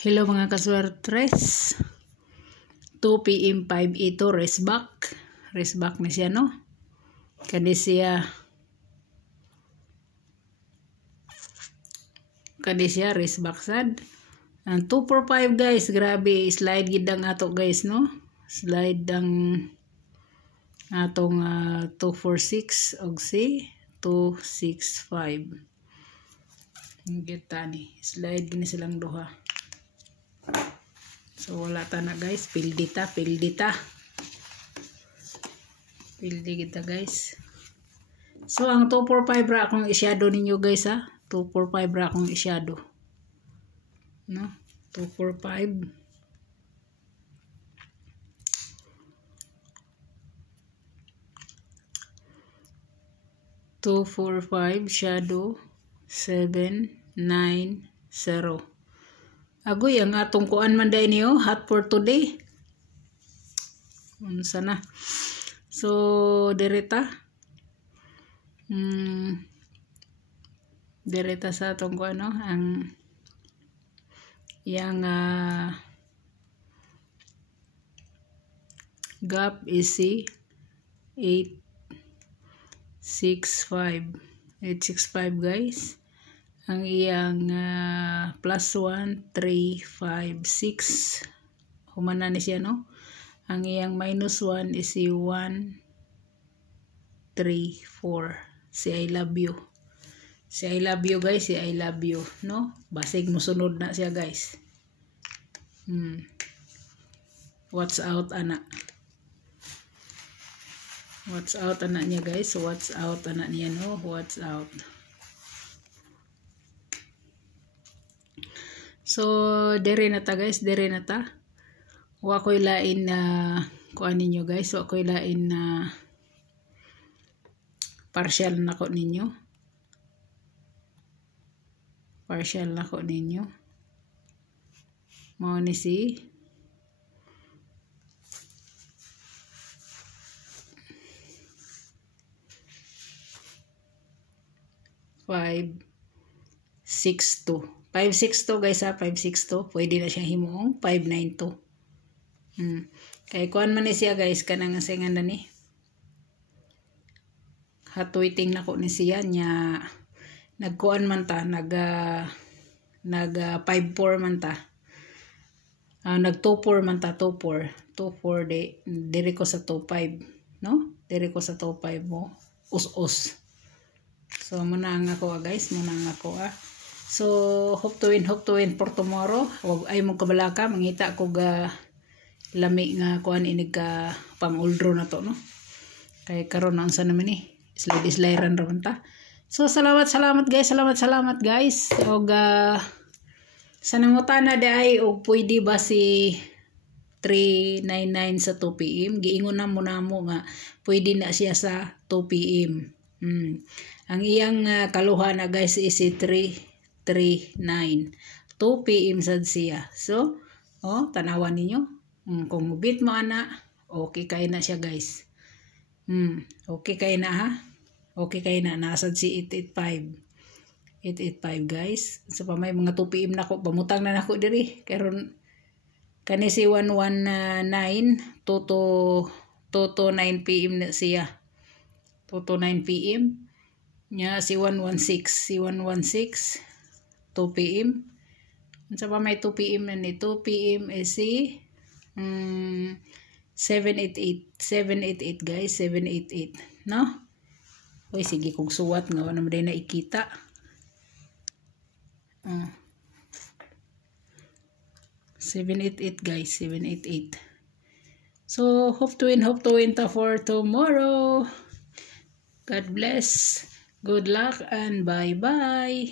Hello mga kaswertres. 2 PM 5 ito rest back. Rest back na siya no. Kani siya rest back sad. Ang 245 guys, grabe slide gid ang ato guys no. Slide ang atong 246 og si 265. Kita ni slide gini silang duha. So wala ta na guys, pildi kita guys. So ang 245 ra akong i-shadow ninyo guys ha. 245 ra akong i-shadow. No? 245. Shadow 790. Agoy ang atong kuan man day niyo hot for today. Unsa na? So direta sa atong kuan no ang yang gap is 865 guys. Ang iyang plus 1 3 5 6 humana ni siya no. Ang iyang minus 1 is si 1 3 4 si I love you. Si I love you guys, si I love you no. Basig mosunod na siya guys. Watch out ana. Watch out ana niya guys. Watch out ana niya no. Watch out. So dere na ta guys, dere na ta. Wa koy lain na kuan ninyo guys, wa koy lain na partial nako ninyo. Partial nako ninyo. Mao ni si 562 guys ha, 562. Pwede na siyang himuong 592. Kay kuan man ni siya guys, kanang singan na ni. Hatuiting na ko ni siya niya. Nagkuan man ta, nag 54 man ta. Nag 24 man ta, 24 diri ko sa 25, no? Diri ko sa 25 mo. Us. So muna nga ako guys, muna nga ako So hope to win for tomorrow. Wag ay mo kabalaka mangita ko ga lami nga kuan inig ka pang-uldro na to no. Kay karon ang sa naman ni slide ran ra ta. So salamat guys, salamat guys. Og sa nangutana day og pwede ba si 399 sa 2 PM? Giingon na mo nga pwede na siya sa 2 PM. Ang iyang kaluha na guys is 339. 2 PM sad siya. So, tanawan ninyo. Kung mubit mo ana, okay kay na siya guys. Okay kay na ha. Okay kay na nasad si 885. 885 guys. So pa may mga 2 PM na ko, pamutang na nako diri. Karon kani si 119 to 9 PM na siya. 9 PM. Nya si 116 2 PM. Unsa pa may 2 PM na ni 2 PM is si 788 guys, 788 no. Oy sige kog suwat nga wala man na ikita. 788 guys, 788. So hope to win for tomorrow. God bless. Good luck and bye-bye.